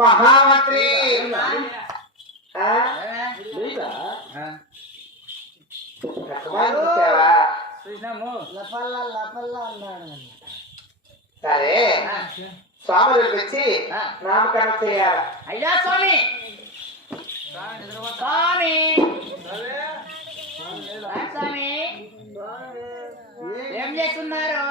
మహామంత్రి సరే స్వామి వచ్చి నామకరణం చేయాలి. అయ్యా స్వామి స్వామి స్వామి ఏం చేస్తున్నారు?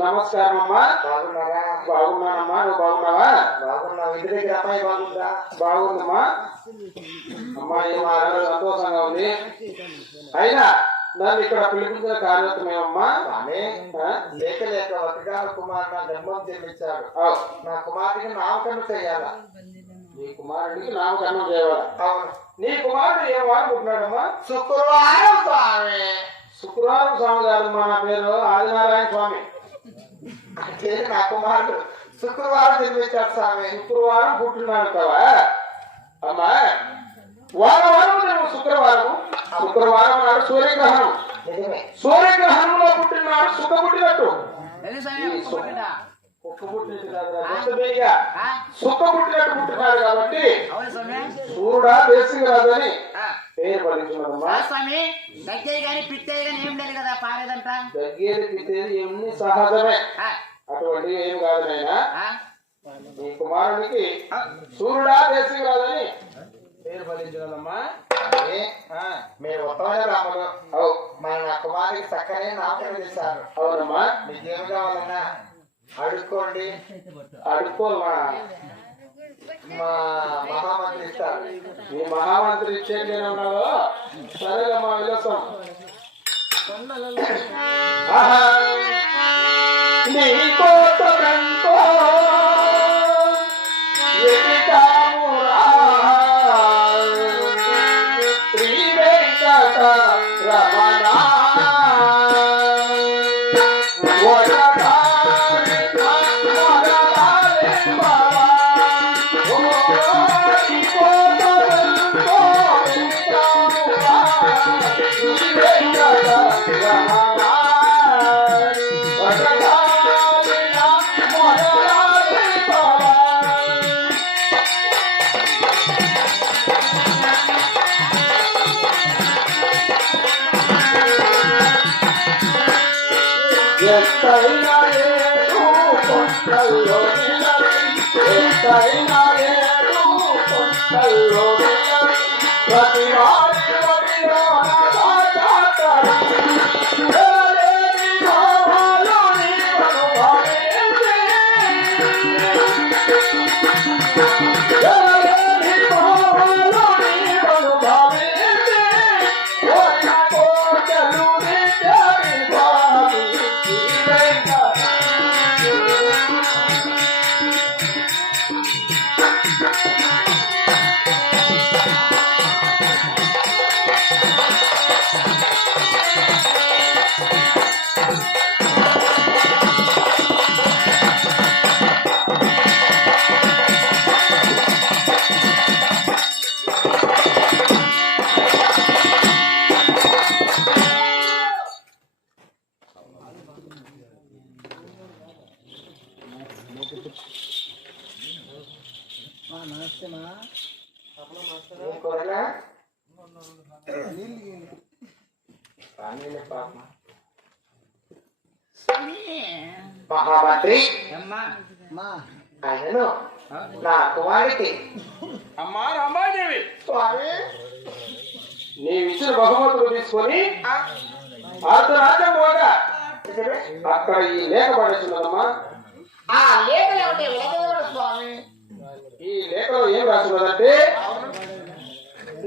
నమస్కారం అమ్మా. బాగున్నారా? బాగున్నానమ్మా. నువ్వు బాగున్నావా? బాగున్నావు. ఇంటి దగ్గర అమ్మాయి బాగుందా? బాగుందమ్మా. అమ్మాయి మా సంతోషంగా ఉంది. అయినా నన్ను ఇక్కడ పిలిపించిన కార్యక్రమేమమ్మా? లేక లేక ఒకగారు కుమారు నా జన్మం జన్మించాడు. నా కుమారుడికి నామకరణం చేయాలా? నీ కుమారుడికి నామకరణం చేయాలా? అవును. నీ కుమారుడు ఏ వారం పుట్టినాడమ్మా? శుక్రవారం స్వామి. శుక్రవారం స్వామి గారు. మా పేరు ఆదినారాయణ స్వామి. అంటే నా కుమారుడు శుక్రవారం జన్మించాడు స్వామి. శుక్రవారం పుట్టినాడు కదా అమ్మా. వారం నువ్వు శుక్రవారం నాడు సూర్యగ్రహణం. సూర్యగ్రహణంలో పుట్టినాడు సుఖ పుట్టినట్టు. సుఖ పుట్టినట్టు పుట్టినాడు కాబట్టి సూర్యుడా దేశిక రాదని పేరు పడించున్నదమ్మా. దగ్గర పిట్టేది ఏం లేదు కదా, పారేదంట. దగ్గర పిట్టేది ఏమి సహజమే, అటువంటి ఏం కాదు నాయనా. నీ కుమారునికి సూర్యుడా దేశిక రాదని పేరు ఫలించగలమ్మా. మేము ఉత్తమైన రాములు. మన నా కుమారుడికి చక్కనే నామకరణం చేశారు. అవునమ్మా. మీకేం కావాలన్నా అడుక్కోండి. అడుక్కోమా. మా మహామంత్రి ఇస్తారు. మీ మహామంత్రి ఇచ్చేది ఉన్నావు. సరేలమ్మా వెళ్ళొస్తాం. నీ కోసంతో శ్రీ వెంకట రమణ ఎత్తైనా ఏడు కొండల్లో ప్రతి వారి ఏం కూరగా మహామంత్రి ఆయనను నా కుమారుడికి అమ్మా రామాదేవి స్వామి నీవిచ్చిన బహుమతులు తీసుకొని అర్ధరాజ్యం పోగా అక్కడ ఈ లేఖ పడేస్తున్నదమ్మా. ఆ లేఖలు ఏమిటి విడదీయడు స్వామి. ఈ లేఖలో ఏం రాస్తున్నదంటే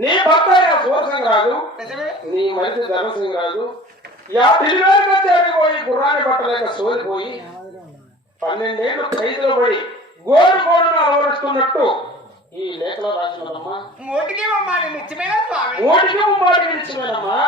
నీ భర్త సూరసింగ్ రాజు నీ మనిషి ధర్మసింగ్ రాజు పోయి గుర్రాన్ని పట్టలేక సోలిపోయి 12 ఏళ్ళు ఖైదులో పడి గోడు గోడును అలవరుస్తున్నట్టు ఈ లేఖలో రాసినదమ్మా. మోటికి మమ్మాడి నిత్యమేనా స్వామి? ఓటికి ఉమ్మాడికి నిత్యమేనమ్మా.